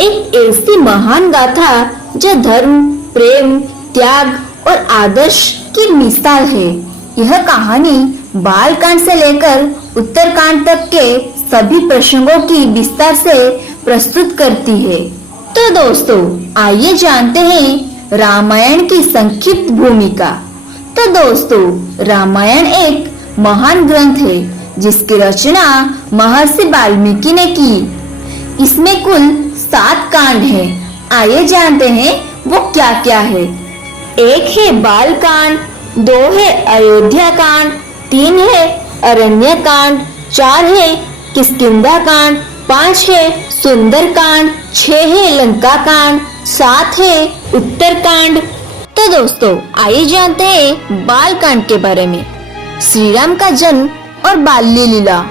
एक ऐसी महान गाथा जो धर्म, प्रेम, त्याग और आदर्श की मिसाल है। यह कहानी बालकांड से लेकर उत्तरकांड तक के सभी प्रसंगों की विस्तार से प्रस्तुत करती है। तो दोस्तों, आइए जानते हैं रामायण की संक्षिप्त भूमिका। तो दोस्तों, रामायण एक महान ग्रंथ है जिसकी रचना महर्षि वाल्मीकि ने की। इसमें कुल 7 कांड हैं। आइए जानते हैं वो क्या क्या है। 1 है बाल कांड, 2 है अयोध्या कांड, 3 है अरण्य कांड, 4 है किष्किंधा कांड, 5 है सुंदर कांड, 6 है लंका कांड, 7 है उत्तर कांड। तो दोस्तों, आइए जानते हैं बाल कांड के बारे में। श्री राम का जन्म और बाल्य लीला।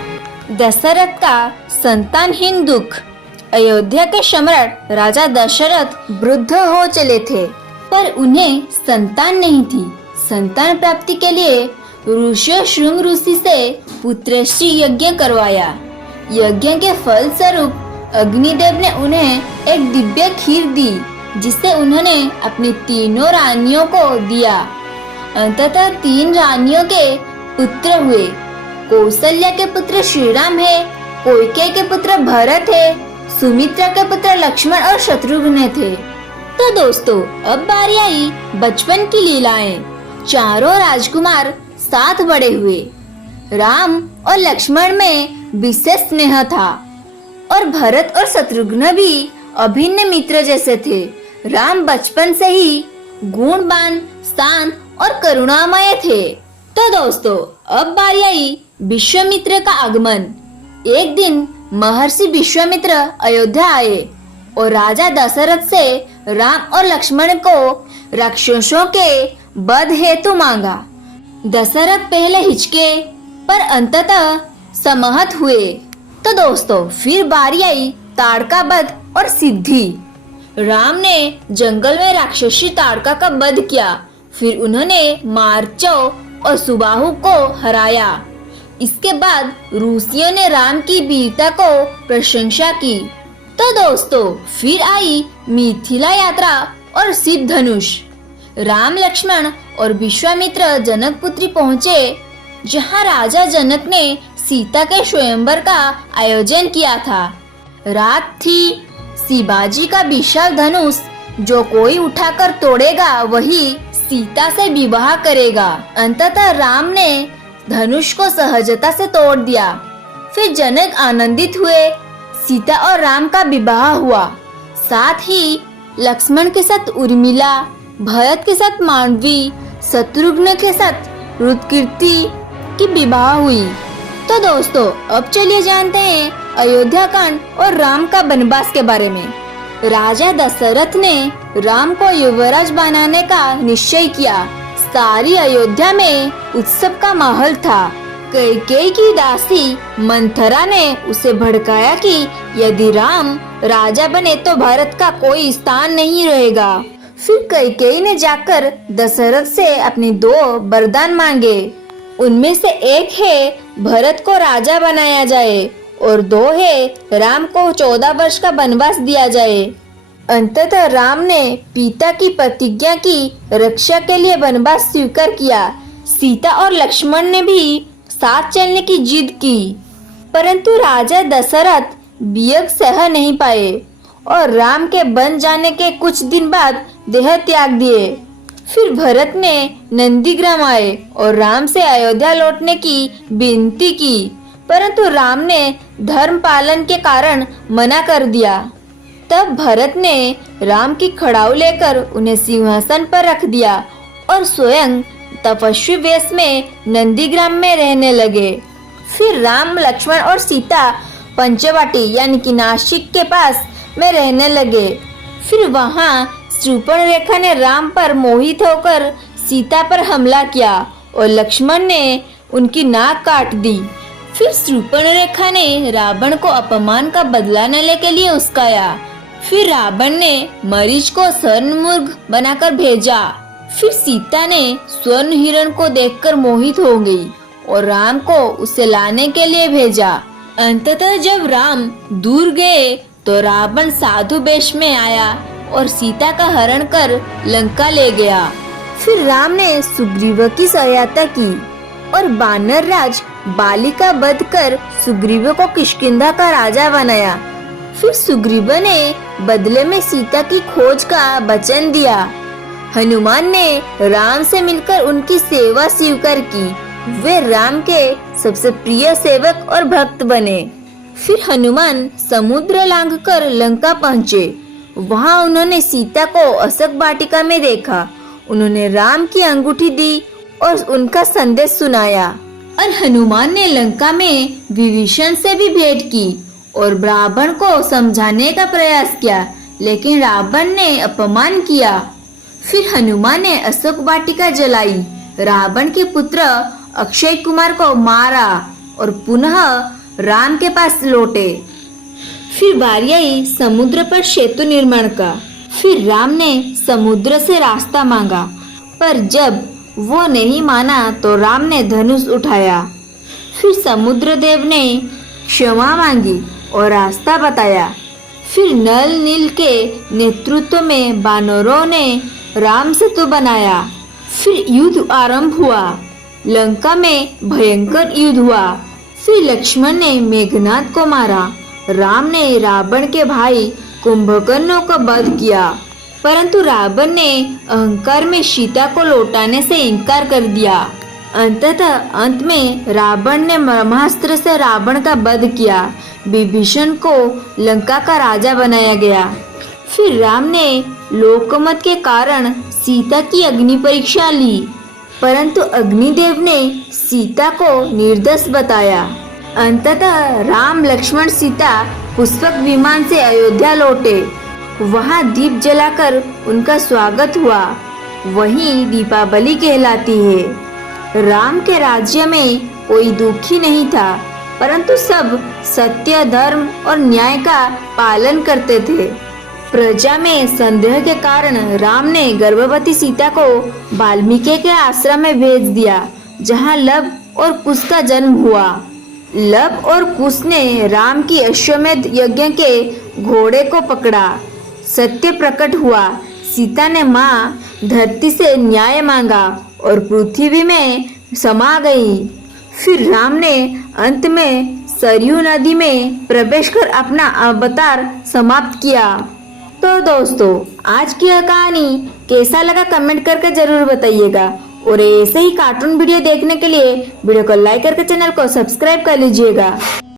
दशरथ का संतानहीन दुख। अयोध्या के सम्राट राजा दशरथ वृद्ध हो चले थे, पर उन्हें संतान नहीं थी। संतान प्राप्ति के लिए ऋषियों श्रृंग ऋषि से पुत्रश्री यज्ञ करवाया। यज्ञ के फल स्वरूप अग्निदेव ने उन्हें एक दिव्य खीर दी, जिसे उन्होंने अपनी तीनों रानियों को दिया। अंततः 3 रानियों के पुत्र हुए। कौशल्या के पुत्र श्री राम है, कैकेयी के पुत्र भरत है, सुमित्रा के पुत्र लक्ष्मण और शत्रुघ्न थे। तो दोस्तों, अब बारी आई बचपन की लीलाएं। चारों राजकुमार साथ बड़े हुए। राम और लक्ष्मण में विशेष स्नेह था और भरत और शत्रुघ्न भी अभिन्न मित्र जैसे थे। राम बचपन से ही गुणवान, शांत और करुणामय थे। तो दोस्तों, अब बारी आई विश्वामित्र का आगमन। एक दिन महर्षि विश्वामित्र अयोध्या आए और राजा दशरथ से राम और लक्ष्मण को राक्षसों के वध हेतु मांगा। दशरथ पहले हिचके, पर अंततः सम्मत हुए। तो दोस्तों, फिर बारी आई ताड़का वध और सिद्धि। राम ने जंगल में राक्षसी ताड़का का वध किया। फिर उन्होंने मार्चो और सुबाहु को हराया। इसके बाद ऋषियों ने राम की वीरता को प्रशंसा की। तो दोस्तों, फिर आई मिथिला यात्रा और शिव धनुष। राम, लक्ष्मण और विश्वामित्र जनकपुत्री पहुँचे, जहाँ राजा जनक ने सीता के स्वयंवर का आयोजन किया था। रात थी। शिवाजी का विशाल धनुष जो कोई उठाकर तोड़ेगा वही सीता से विवाह करेगा। अंततः राम ने धनुष को सहजता से तोड़ दिया। फिर जनक आनंदित हुए। सीता और राम का विवाह हुआ। साथ ही लक्ष्मण के साथ उर्मिला, भरत के साथ मांडवी, शत्रुघ्न के साथ रुद्रकीर्ति की विवाह हुई। तो दोस्तों, अब चलिए जानते हैं अयोध्या कांड और राम का वनवास के बारे में। राजा दशरथ ने राम को युवराज बनाने का निश्चय किया। सारी अयोध्या में उत्सव का माहौल था। कैकेयी की दासी मंथरा ने उसे भड़काया कि यदि राम राजा बने तो भारत का कोई स्थान नहीं रहेगा। फिर कैकेयी ने जाकर दशरथ से अपने 2 वरदान मांगे। उनमें से एक है भरत को राजा बनाया जाए और 2 है राम को 14 वर्ष का वनवास दिया जाए। अंततः राम ने पिता की प्रतिज्ञा की रक्षा के लिए वनवास स्वीकार किया। सीता और लक्ष्मण ने भी साथ चलने की जिद की, परंतु राजा दशरथ वियोग सह नहीं पाए और राम के बन जाने के कुछ दिन बाद देह त्याग दिए। फिर भरत ने नंदीग्राम आए और राम से अयोध्या लौटने की विनती की, परंतु राम ने धर्म पालन के कारण मना कर दिया। तब भरत ने राम की खड़ाऊ लेकर उन्हें सिंहासन पर रख दिया और स्वयं तपस्वी वेश में नंदीग्राम में रहने लगे। फिर राम, लक्ष्मण और सीता पंचवटी यानी कि नासिक के पास में रहने लगे। फिर वहाँ शूर्पणखा ने राम पर मोहित होकर सीता पर हमला किया और लक्ष्मण ने उनकी नाक काट दी। फिर शूर्पणखा ने रावण को अपमान का बदला लेने के लिए उस्काया। फिर रावण ने मरीच को स्वर्णमुर्ग बनाकर भेजा। फिर सीता ने स्वर्ण हिरण को देखकर मोहित हो गई और राम को उसे लाने के लिए भेजा। अंततः जब राम दूर गए तो रावण साधु वेश में आया और सीता का हरण कर लंका ले गया। फिर राम ने सुग्रीव की सहायता की और वानर राज बाली का वध कर सुग्रीव को किष्किंधा का राजा बनाया। फिर सुग्रीव ने बदले में सीता की खोज का वचन दिया। हनुमान ने राम से मिलकर उनकी सेवा स्वीकार की। वे राम के सबसे प्रिय सेवक और भक्त बने। फिर हनुमान समुद्र लांघकर लंका पहुँचे। वहाँ उन्होंने सीता को अशोक वाटिका में देखा। उन्होंने राम की अंगूठी दी और उनका संदेश सुनाया। और हनुमान ने लंका में विभीषण से भी भेंट की और रावण को समझाने का प्रयास किया, लेकिन रावण ने अपमान किया। फिर हनुमान ने अशोक वाटिका जलाई, रावण के पुत्र अक्षय कुमार को मारा और पुनः राम के पास लौटे। फिर बारी आई समुद्र पर सेतु निर्माण का। फिर राम ने समुद्र से रास्ता मांगा, पर जब वो नहीं माना तो राम ने धनुष उठाया। फिर समुद्र देव ने क्षमा मांगी और रास्ता बताया। फिर नल नील के नेतृत्व में वानरों ने राम सेतु बनाया। फिर युद्ध आरंभ हुआ। लंका में भयंकर युद्ध हुआ। फिर लक्ष्मण ने मेघनाद को मारा। राम ने रावण के भाई कुंभकर्ण को वध किया, परंतु रावण ने अहंकार में सीता को लौटाने से इनकार कर दिया। अंततः अंत में रावण ने ब्रह्मास्त्र से रावण का वध किया। विभीषण को लंका का राजा बनाया गया। फिर राम ने लोकमत के कारण सीता की अग्नि परीक्षा ली, परंतु अग्निदेव ने सीता को निर्दोष बताया। अंततः राम लक्ष्मण सीता पुष्पक विमान से अयोध्या लौटे। वहां दीप जलाकर उनका स्वागत हुआ। वही दीपावली कहलाती है। राम के राज्य में कोई दुखी नहीं था, परंतु सब सत्य, धर्म और न्याय का पालन करते थे। प्रजा में संदेह के कारण राम ने गर्भवती सीता को वाल्मीकि के आश्रम में भेज दिया, जहां लव और कुश का जन्म हुआ। लव और कुश ने राम की अश्वमेध यज्ञ के घोड़े को पकड़ा। सत्य प्रकट हुआ। सीता ने माँ धरती से न्याय मांगा और पृथ्वी में समा गई। फिर राम ने अंत में सरयू नदी में प्रवेश कर अपना अवतार समाप्त किया। तो दोस्तों, आज की यह कहानी कैसा लगा कमेंट करके जरूर बताइएगा। और ऐसे ही कार्टून वीडियो देखने के लिए वीडियो को लाइक करके चैनल को सब्सक्राइब कर लीजिएगा।